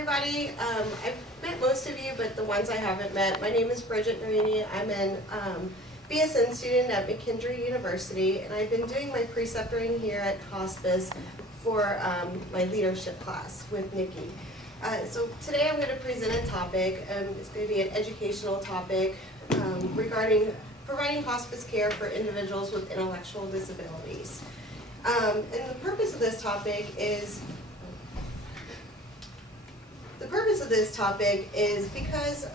everybody. I've met most of you, but the ones I haven't met, my name is Bridget Marini. I'm an BSN student at McKendree University, and I've been doing my preceptoring here at Hospice for my leadership class with Nikki. So today I'm going to present a topic. It's going to be an educational topic regarding providing hospice care for individuals with intellectual disabilities. And the purpose of this topic is because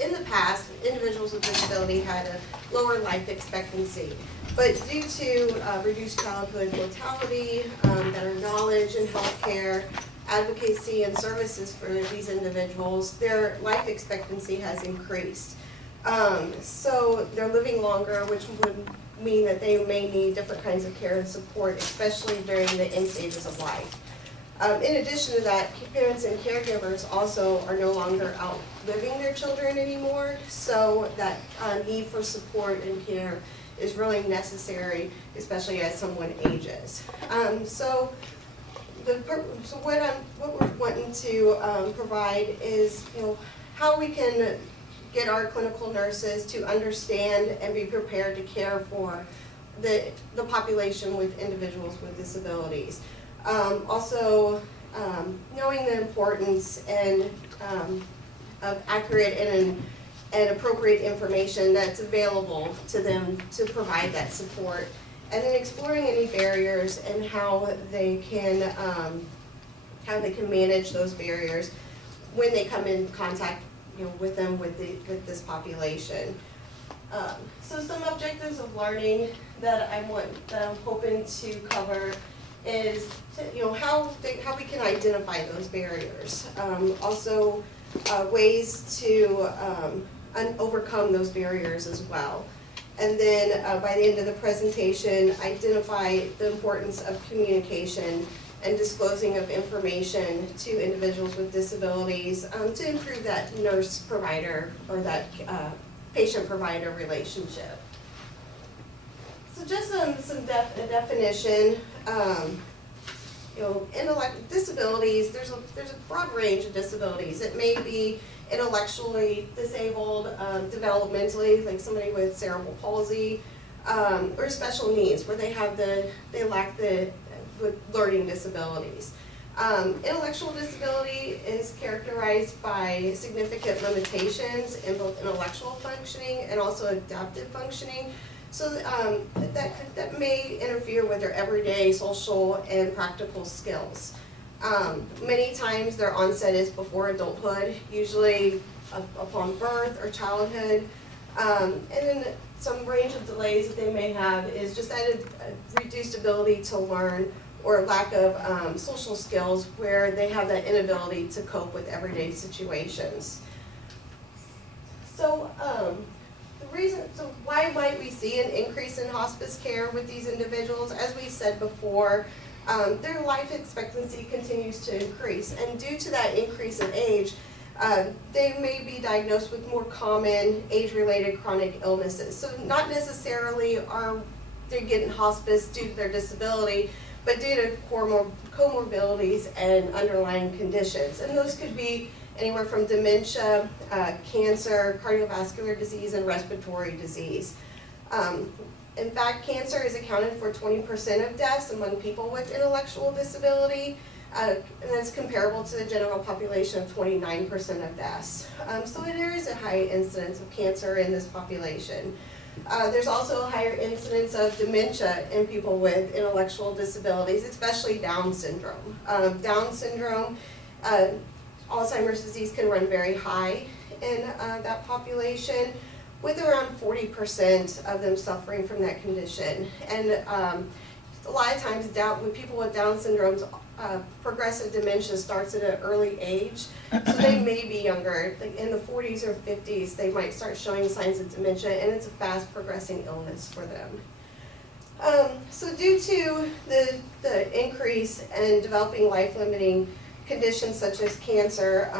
in the past, individuals with disability had a lower life expectancy, but due to reduced childhood mortality, better knowledge in healthcare, advocacy and services for these individuals, their life expectancy has increased. So they're living longer, which would mean that they may need different kinds of care and support, especially during the end stages of life. In addition to that, parents and caregivers also are no longer outliving their children anymore, so that need for support and care is really necessary, especially as someone ages. So what we're wanting to provide is, how we can get our clinical nurses to understand and be prepared to care for the population with individuals with disabilities. Also, knowing the importance and of accurate and appropriate information that's available to them to provide that support, and then exploring any barriers and how they can manage those barriers when they come in contact, with this population. So some objectives of learning that I'm hoping to cover is how we can identify those barriers. Also, ways to overcome those barriers as well. And then by the end of the presentation, identify the importance of communication and disclosing of information to individuals with disabilities to improve that nurse-provider or that patient-provider relationship. So just a definition. Disabilities, there's a broad range of disabilities. It may be intellectually disabled, developmentally, like somebody with cerebral palsy, or special needs where they lack with learning disabilities. Intellectual disability is characterized by significant limitations in both intellectual functioning and also adaptive functioning. So that may interfere with their everyday social and practical skills. Many times their onset is before adulthood, usually upon birth or childhood. And then some range of delays that they may have is just that a reduced ability to learn or lack of social skills where they have that inability to cope with everyday situations. So why might we see an increase in hospice care with these individuals? As we said before, their life expectancy continues to increase, and due to that increase in age, they may be diagnosed with more common age-related chronic illnesses. So not necessarily are they getting hospice due to their disability, but due to comorbidities and underlying conditions. And those could be anywhere from dementia, cancer, cardiovascular disease, and respiratory disease. In fact, cancer is accounted for 20% of deaths among people with intellectual disability, and that's comparable to the general population of 29% of deaths. So there is a high incidence of cancer in this population. There's also a higher incidence of dementia in people with intellectual disabilities, especially Down syndrome. Down syndrome, Alzheimer's disease can run very high in that population, with around 40% of them suffering from that condition. And a lot of times with people with Down syndrome, progressive dementia starts at an early age, so they may be younger, like in the 40s or 50s, they might start showing signs of dementia, and it's a fast progressing illness for them. So due to the increase in developing life-limiting conditions such as cancer,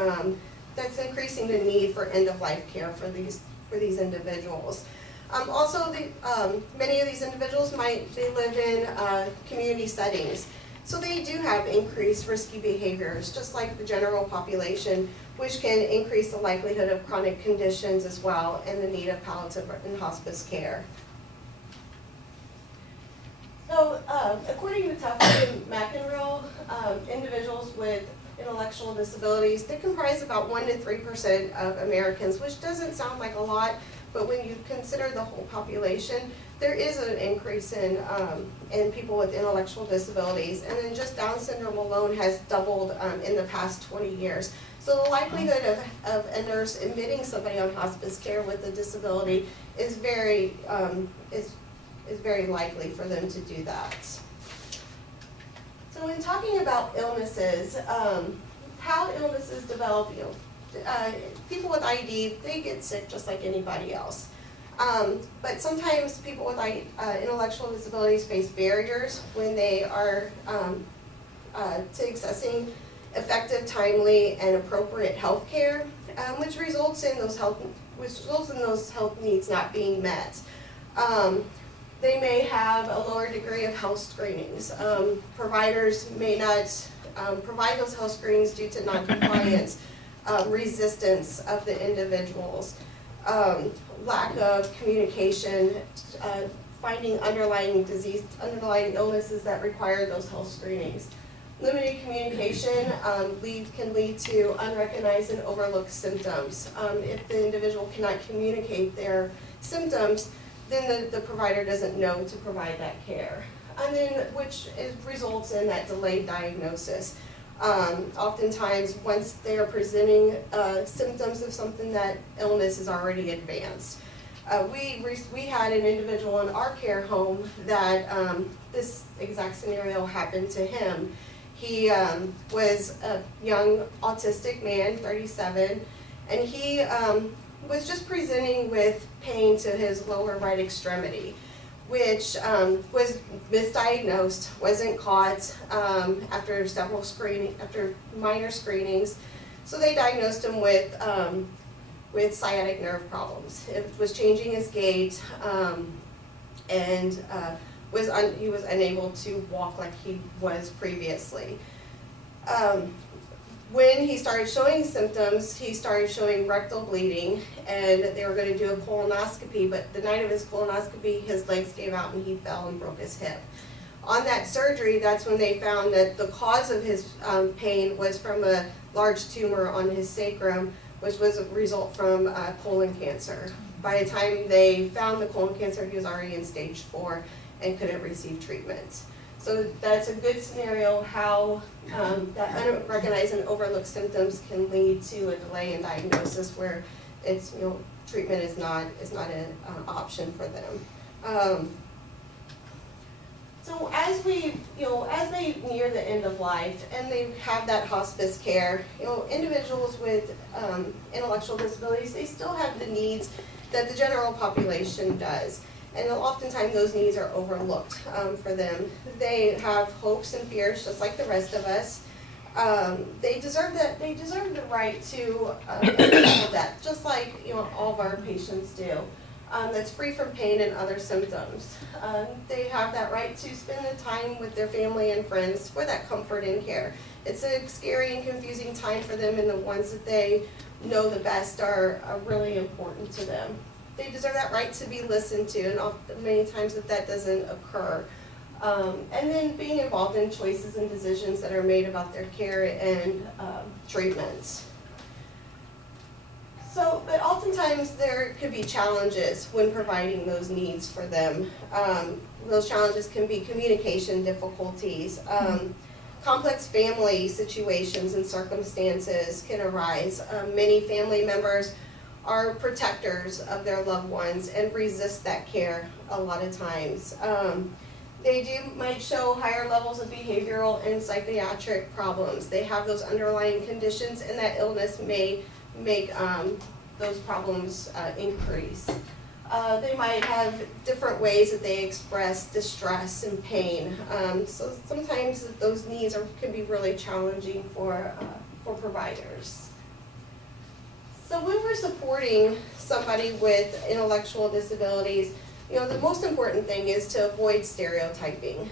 that's increasing the need for end-of-life care for these individuals. Also, many of these individuals they live in community settings. So they do have increased risky behaviors, just like the general population, which can increase the likelihood of chronic conditions as well and the need of palliative and hospice care. So, according to Tufts and McEnroe, individuals with intellectual disabilities, they comprise about 1 to 3% of Americans, which doesn't sound like a lot, but when you consider the whole population, there is an increase in people with intellectual disabilities, and then just Down syndrome alone has doubled in the past 20 years. So the likelihood of a nurse admitting somebody on hospice care with a disability is very likely for them to do that. So in talking about illnesses, how illnesses develop, people with IED, they get sick just like anybody else. But sometimes people with intellectual disabilities face barriers when they are to accessing effective, timely, and appropriate health care, which results in those health needs not being met. They may have a lower degree of health screenings. Providers may not provide those health screenings due to noncompliance, resistance of the individuals, lack of communication, finding underlying illnesses that require those health screenings. Limited communication can lead to unrecognized and overlooked symptoms. If the individual cannot communicate their symptoms, then the provider doesn't know to provide that care. And then, results in that delayed diagnosis. Oftentimes, once they are presenting symptoms of something, that illness is already advanced. We had an individual in our care home that this exact scenario happened to him. He was a young autistic man, 37, and he was just presenting with pain to his lower right extremity, which was misdiagnosed, wasn't caught after minor screenings. So they diagnosed him with sciatic nerve problems. It was changing his gait, and he was unable to walk like he was previously. When he started showing symptoms, he started showing rectal bleeding, and they were going to do a colonoscopy, but the night of his colonoscopy, his legs gave out and he fell and broke his hip. On that surgery, that's when they found that the cause of his pain was from a large tumor on his sacrum, which was a result from colon cancer. By the time they found the colon cancer, he was already in stage 4 and couldn't receive treatment. So that's a good scenario how that unrecognized and overlooked symptoms can lead to a delay in diagnosis where it's, treatment is not an option for them. So as they near the end of life and they have that hospice care, individuals with intellectual disabilities, they still have the needs that the general population does. And oftentimes those needs are overlooked for them. They have hopes and fears just like the rest of us. They deserve the right to that, just like all of our patients do. That's free from pain and other symptoms. They have that right to spend the time with their family and friends for that comfort and care. It's a scary and confusing time for them, and the ones that they know the best are really important to them. They deserve that right to be listened to, and often, many times that doesn't occur. And then being involved in choices and decisions that are made about their care and treatments. So, but oftentimes there could be challenges when providing those needs for them. Those challenges can be communication difficulties. Complex family situations and circumstances can arise. Many family members are protectors of their loved ones and resist that care a lot of times. They might show higher levels of behavioral and psychiatric problems. They have those underlying conditions, and that illness may make those problems increase. They might have different ways that they express distress and pain. So sometimes those needs can be really challenging for providers. So when we're supporting somebody with intellectual disabilities, the most important thing is to avoid stereotyping.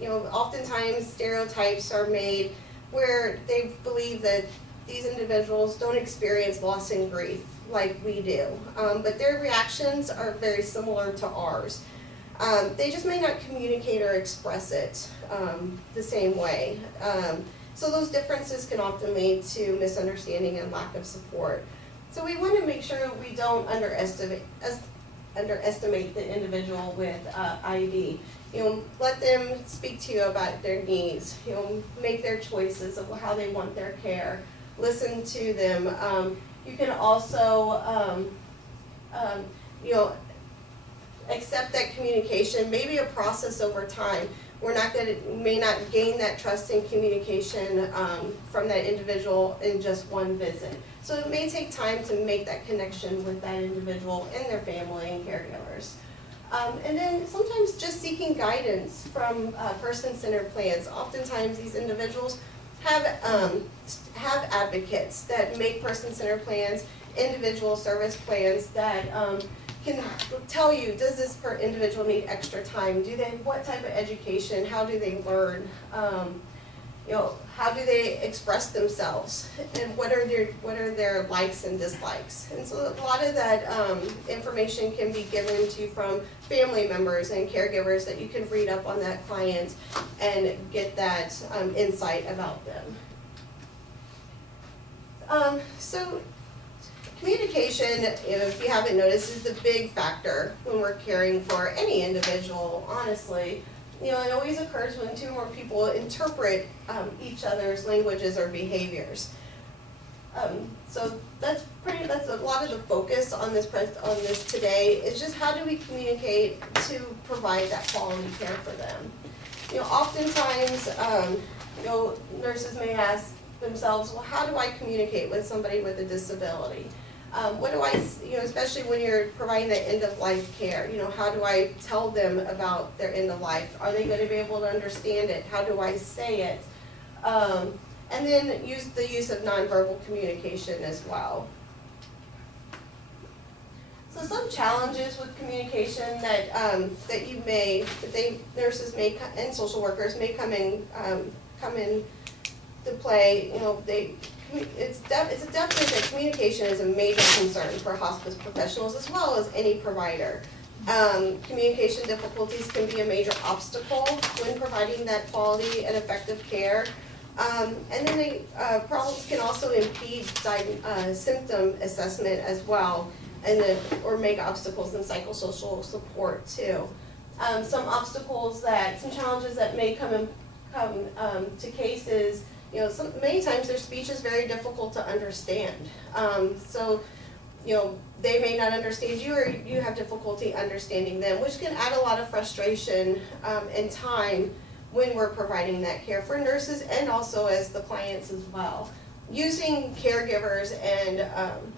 Oftentimes stereotypes are made where they believe that these individuals don't experience loss and grief like we do, but their reactions are very similar to ours. They just may not communicate or express it the same way. So those differences can often lead to misunderstanding and lack of support. So we want to make sure we don't underestimate the individual with IED. Let them speak to you about their needs. Make their choices of how they want their care. Listen to them. You can also, accept that communication may be a process over time. May not gain that trust and communication from that individual in just one visit. So it may take time to make that connection with that individual and their family and caregivers. And then sometimes just seeking guidance from person-centered plans. Oftentimes these individuals have advocates that make person-centered plans, individual service plans that can tell you, does this individual need extra time? What type of education? How do they learn? How do they express themselves? And what are their likes and dislikes? And so a lot of that information can be given to you from family members and caregivers that you can read up on that client and get that insight about them. So communication, if you haven't noticed, is the big factor when we're caring for any individual, honestly. It always occurs when two or more people interpret each other's languages or behaviors. So that's a lot of the focus on this today, is just how do we communicate to provide that quality care for them. Oftentimes, nurses may ask themselves, well, how do I communicate with somebody with a disability? What do I, especially when you're providing the end-of-life care, how do I tell them about their end of life? Are they going to be able to understand it? How do I say it? And then use of nonverbal communication as well. So some challenges with communication that nurses may and social workers may come in to play. It's definitely that communication is a major concern for hospice professionals as well as any provider. Communication difficulties can be a major obstacle when providing that quality and effective care. And then problems can also impede symptom assessment as well, or make obstacles in psychosocial support too. Some challenges that may come to cases. Many times their speech is very difficult to understand. They may not understand you, or you have difficulty understanding them, which can add a lot of frustration and time when we're providing that care for nurses and also as the clients as well. Using caregivers and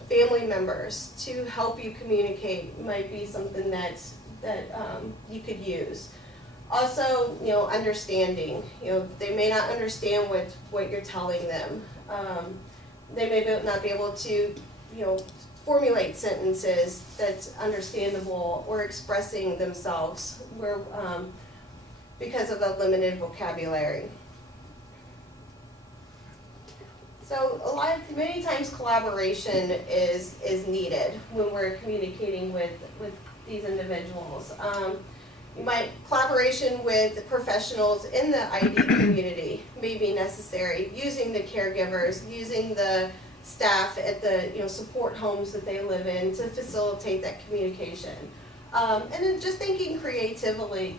family members to help you communicate might be something that you could use. Also, understanding. They may not understand what you're telling them. They may not be able to, formulate sentences that's understandable or expressing themselves because of a limited vocabulary. So many times collaboration is needed when we're communicating with these individuals. Collaboration with professionals in the ID community may be necessary, using the caregivers, using the staff at the support homes that they live in to facilitate that communication. And then just thinking creatively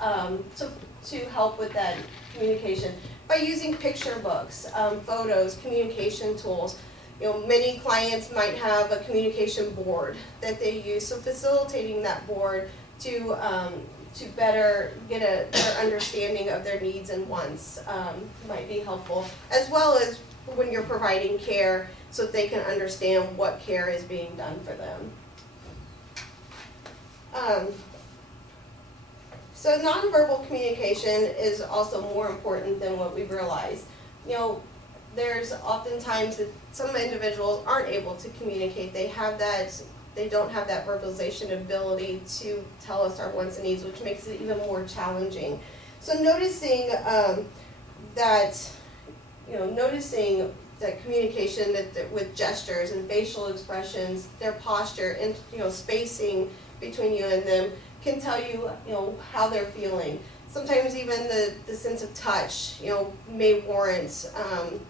to help with that communication by using picture books, photos, communication tools. Many clients might have a communication board that they use, so facilitating that board to better get a better understanding of their needs and wants might be helpful, as well as when you're providing care, so that they can understand what care is being done for them. So nonverbal communication is also more important than what we realize. There's oftentimes that some individuals aren't able to communicate. They don't have that verbalization ability to tell us our wants and needs, which makes it even more challenging. So noticing that, noticing that communication with gestures and facial expressions, their posture, and spacing between you and them can tell you, how they're feeling. Sometimes even the sense of touch, may warrant,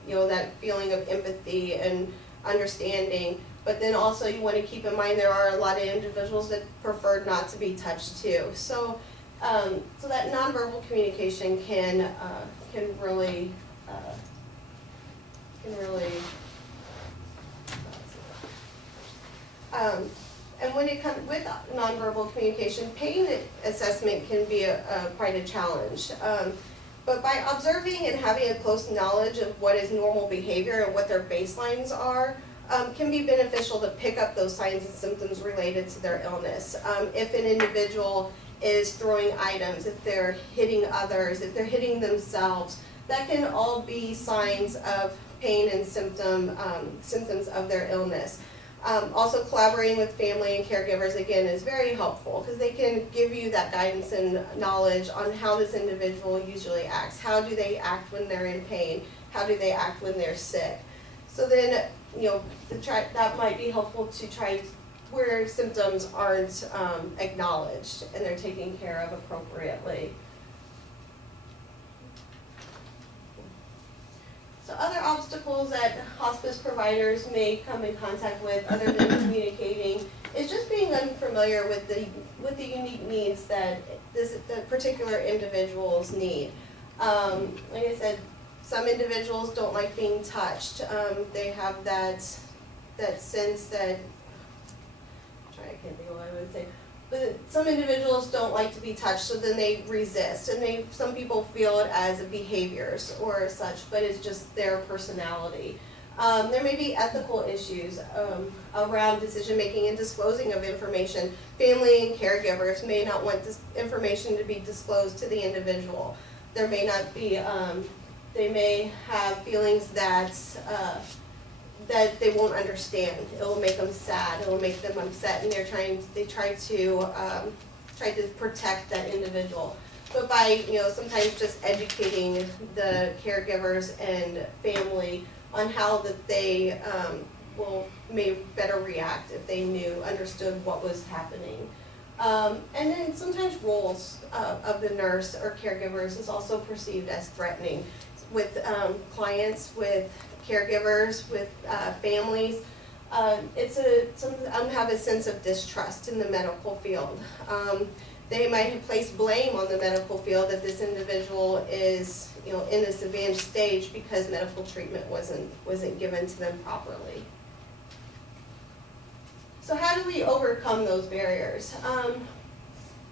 that feeling of empathy and understanding. But then also you want to keep in mind there are a lot of individuals that prefer not to be touched too. So, so that nonverbal communication can really and when it comes with nonverbal communication, pain assessment can be quite a challenge. But by observing and having a close knowledge of what is normal behavior and what their baselines are, can be beneficial to pick up those signs and symptoms related to their illness. If an individual is throwing items, if they're hitting others, if they're hitting themselves, that can all be signs of pain and symptoms of their illness. Also collaborating with family and caregivers, again, is very helpful because they can give you that guidance and knowledge on how this individual usually acts. How do they act when they're in pain? How do they act when they're sick? So then, that might be helpful to try where symptoms aren't acknowledged and they're taken care of appropriately. So other obstacles that hospice providers may come in contact with, other than communicating, is just being unfamiliar with the unique needs that the particular individuals need. Like I said, some individuals don't like being touched. They have that sense that, I can't think of what I would say. But some individuals don't like to be touched, so then they resist, and some people feel it as behaviors or such, but it's just their personality. There may be ethical issues around decision making and disclosing of information. Family and caregivers may not want this information to be disclosed to the individual. There may not be, they may have feelings that they won't understand. It will make them sad. It will make them upset, and they try to protect that individual. But by sometimes just educating the caregivers and family on how that they may better react if they understood what was happening. And then sometimes roles of the nurse or caregivers is also perceived as threatening with clients, with caregivers, with families. Some have a sense of distrust in the medical field. They might have placed blame on the medical field that this individual is in this advanced stage because medical treatment wasn't given to them properly. So how do we overcome those barriers?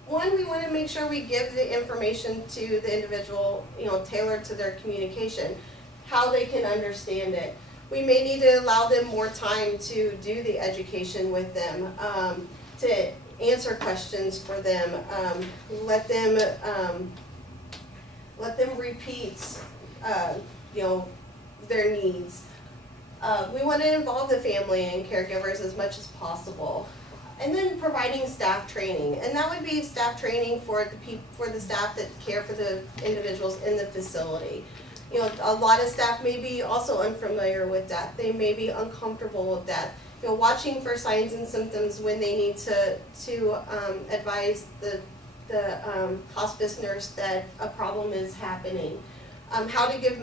One, we want to make sure we give the information to the individual, tailored to their communication, how they can understand it. We may need to allow them more time to do the education with them, to answer questions for them, let them repeat, their needs. We want to involve the family and caregivers as much as possible. And then providing staff training, and that would be staff training for the staff that care for the individuals in the facility. A lot of staff may be also unfamiliar with death. They may be uncomfortable with death. Watching for signs and symptoms when they need to advise the hospice nurse that a problem is happening. How to give,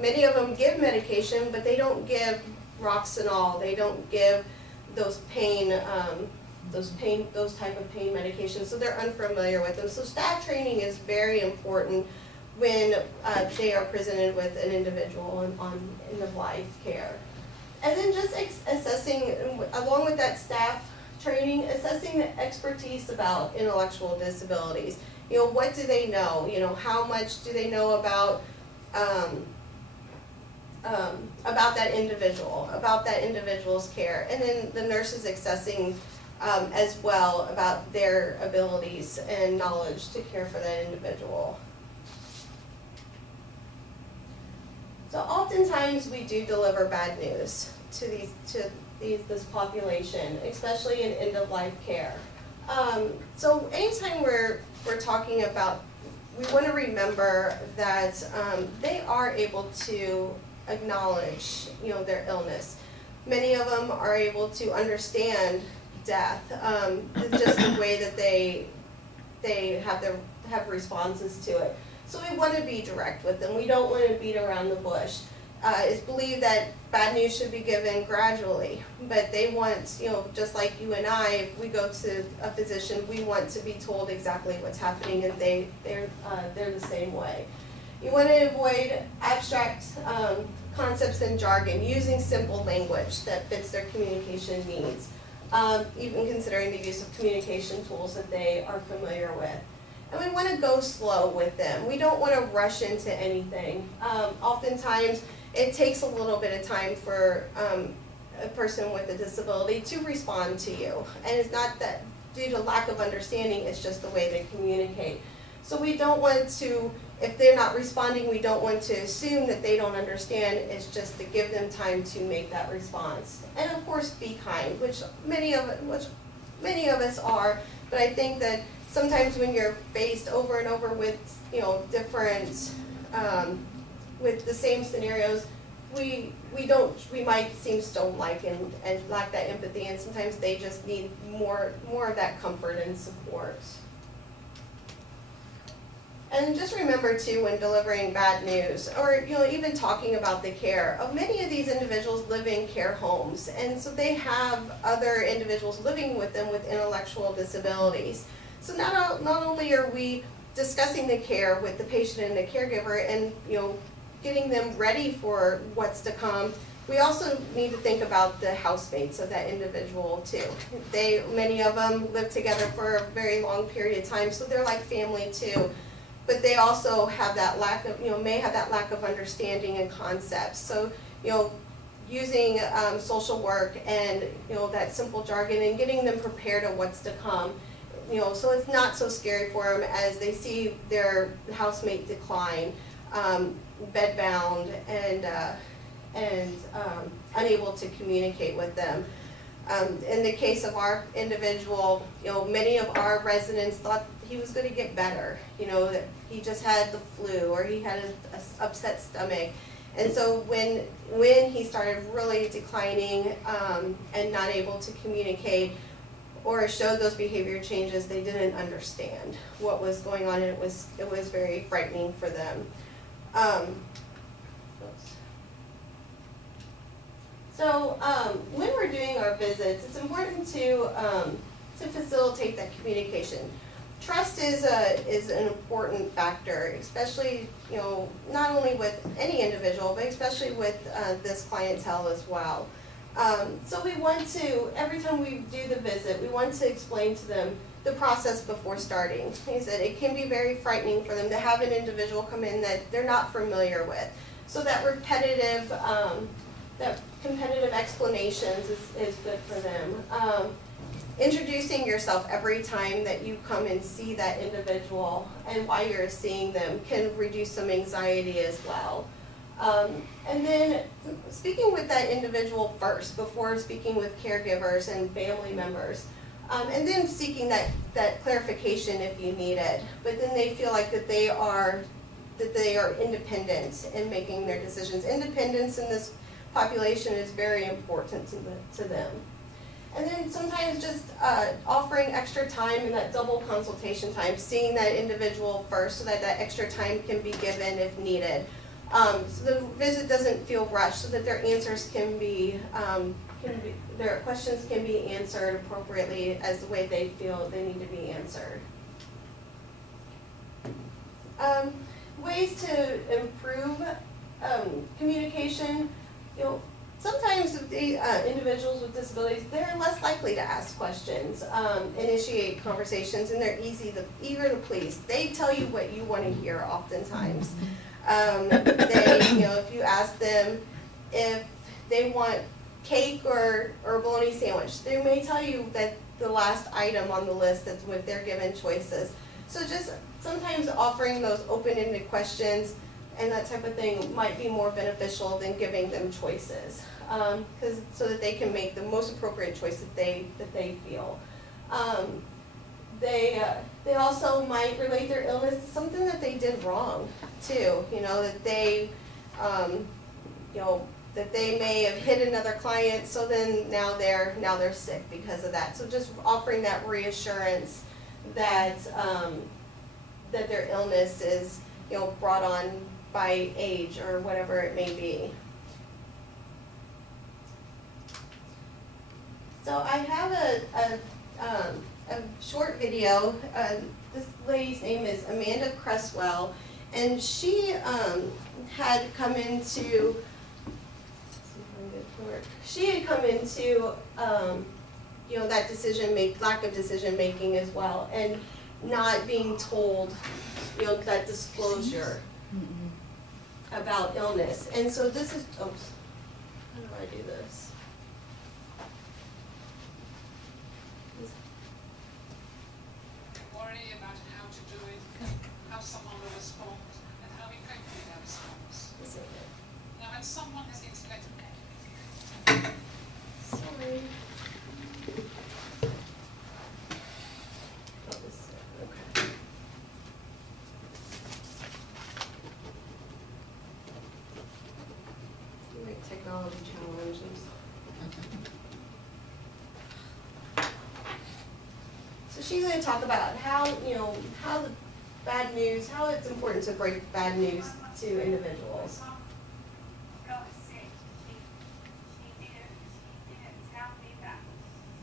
many of them give medication, but they don't give Roxanol. They don't give those type of pain medications, so they're unfamiliar with them. So staff training is very important when they are presented with an individual on end of life care. And then just assessing, along with that staff training, assessing the expertise about intellectual disabilities. What do they know? How much do they know about that individual, about that individual's care? And then the nurse is assessing as well about their abilities and knowledge to care for that individual. So oftentimes we do deliver bad news to this population, especially in end-of-life care. So anytime we're talking about we want to remember that they are able to acknowledge, their illness. Many of them are able to understand death, just the way that they have responses to it. So we want to be direct with them. We don't want to beat around the bush. It's believed that bad news should be given gradually, but they want, just like you and I, if we go to a physician, we want to be told exactly what's happening, and they're the same way. You want to avoid abstract concepts and jargon, using simple language that fits their communication needs, even considering the use of communication tools that they are familiar with. And we want to go slow with them. We don't want to rush into anything. Oftentimes, it takes a little bit of time for a person with a disability to respond to you. And it's not that due to lack of understanding, it's just the way they communicate. So we don't want to, if they're not responding, we don't want to assume that they don't understand. It's just to give them time to make that response. And of course, be kind, which many of us are. But I think that sometimes when you're faced over and over with, different, with the same scenarios, we might seem stone-like and lack that empathy, and sometimes they just need more of that comfort and support. And just remember too, when delivering bad news, or even talking about the care of many of these individuals live in care homes, and so they have other individuals living with them with intellectual disabilities. So not only are we discussing the care with the patient and the caregiver, and getting them ready for what's to come, we also need to think about the housemates of that individual too. Many of them live together for a very long period of time, so they're like family too. But they also have that lack of, may have that lack of understanding and concepts. So, using social work and, that simple jargon and getting them prepared on what's to come, so it's not so scary for them as they see their housemate decline, bedbound and unable to communicate with them. In the case of our individual, many of our residents thought he was going to get better, that he just had the flu or he had an upset stomach. And so when he started really declining and not able to communicate or showed those behavior changes, they didn't understand what was going on, and it was very frightening for them. So when we're doing our visits, it's important to facilitate that communication. Trust is an important factor, especially not only with any individual, but especially with this clientele as well. So we want to, every time we do the visit, we want to explain to them the process before starting. Like I said, it can be very frightening for them to have an individual come in that they're not familiar with. So that repetitive, that competitive explanations is good for them. Introducing yourself every time that you come and see that individual and why you're seeing them can reduce some anxiety as well. And then speaking with that individual first before speaking with caregivers and family members. And then seeking that clarification if you need it. But then they feel like that they are independent in making their decisions. Independence in this population is very important to them. And then sometimes just offering extra time and that double consultation time, seeing that individual first so that extra time can be given if needed. So the visit doesn't feel rushed, so that their answers their questions can be answered appropriately as the way they feel they need to be answered. Ways to improve communication. Sometimes the individuals with disabilities, they're less likely to ask questions, initiate conversations, and they're eager to please. They tell you what you want to hear oftentimes. If you ask them if they want cake or a bologna sandwich, they may tell you that the last item on the list that's with their given choices. So just sometimes offering those open-ended questions and that type of thing might be more beneficial than giving them choices, so that they can make the most appropriate choice that they feel. They also might relate their illness to something that they did wrong too, you know, that they, you know, that they may have hit another client, so then now they're sick because of that. So just offering that reassurance that, that their illness is, you know, brought on by age or whatever it may be. So I have a short video. This lady's name is Amanda Cresswell, and she had come into, you know, that lack of decision making as well, and not being told, you know, that disclosure about illness. And so this is, oops, how do I do this? Worry about how to do it, how someone will respond, and how we cope with their response. This is it. Now, when someone has intellectual Sorry. Oh, this is it. Okay. Like technology challenges. So she's going to talk about how, you know, how the bad news, how it's important to break bad news to individuals. Got sick. She didn't tell me that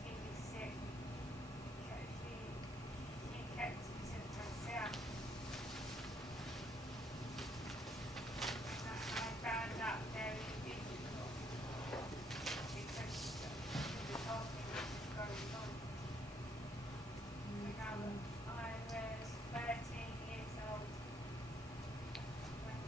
she was sick. She kept it to herself. And I found that very difficult because she told me what was going on. When I was 13 years old, when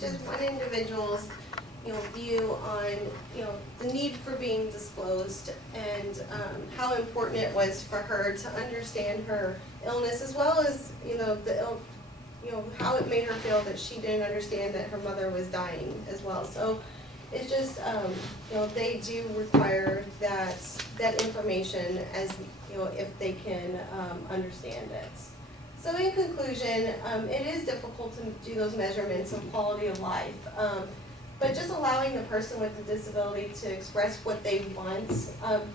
just one individual's, view on, the need for being disclosed and, how important it was for her to understand her illness as well as, how it made her feel that she didn't understand that her mother was dying as well. So it's just, they do require that information as, if they can, understand it. So in conclusion, it is difficult to do those measurements of quality of life. But just allowing the person with the disability to express what they want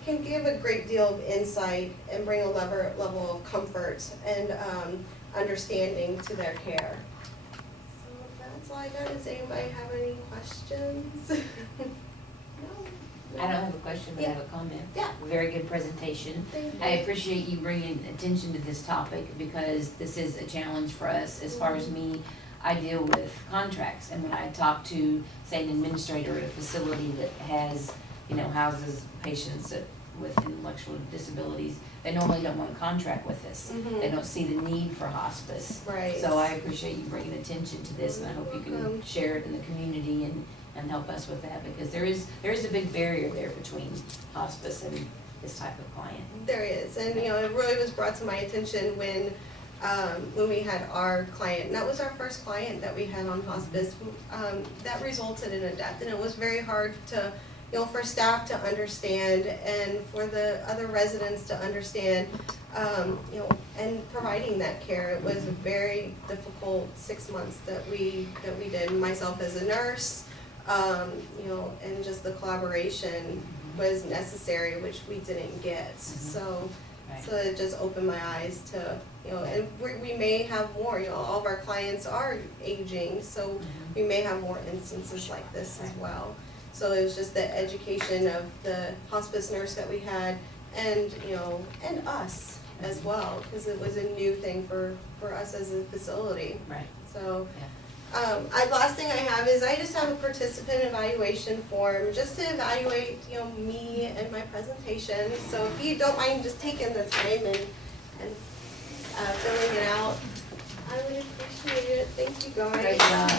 can give a great deal of insight and bring a level of comfort and understanding to their care. So that's all I got. Does anybody have any questions? No? I don't have a question, but I have a comment. Yeah. Very good presentation. Thank you. I appreciate you bringing attention to this topic because this is a challenge for us. As far as me, I deal with contracts, and when I talk to, say, an administrator at a facility that has, houses patients with intellectual disabilities, they normally don't want to contract with us. Mhm. They don't see the need for hospice. Right. So I appreciate you bringing attention to this, and I hope you can Welcome. share it in the community and help us with that, because there is a big barrier there between hospice and this type of client. There is, and it really was brought to my attention when we had our client, and that was our first client that we had on hospice, that resulted in a death, and it was very hard to, for staff to understand and for the other residents to understand, and providing that care. It was a very difficult 6 months that we did, myself as a nurse, and just the collaboration was necessary, which we didn't get. So it just opened my eyes to, and we may have more, all of our clients are aging, so we may have more instances like this as well. So it was just the education of the hospice nurse that we had and, and us as well, because it was a new thing for us as a facility. Right. So, last thing I have is I just have a participant evaluation form just to evaluate, me and my presentation. So if you don't mind just taking the time and filling it out, I would appreciate it. Thank you guys. Great job.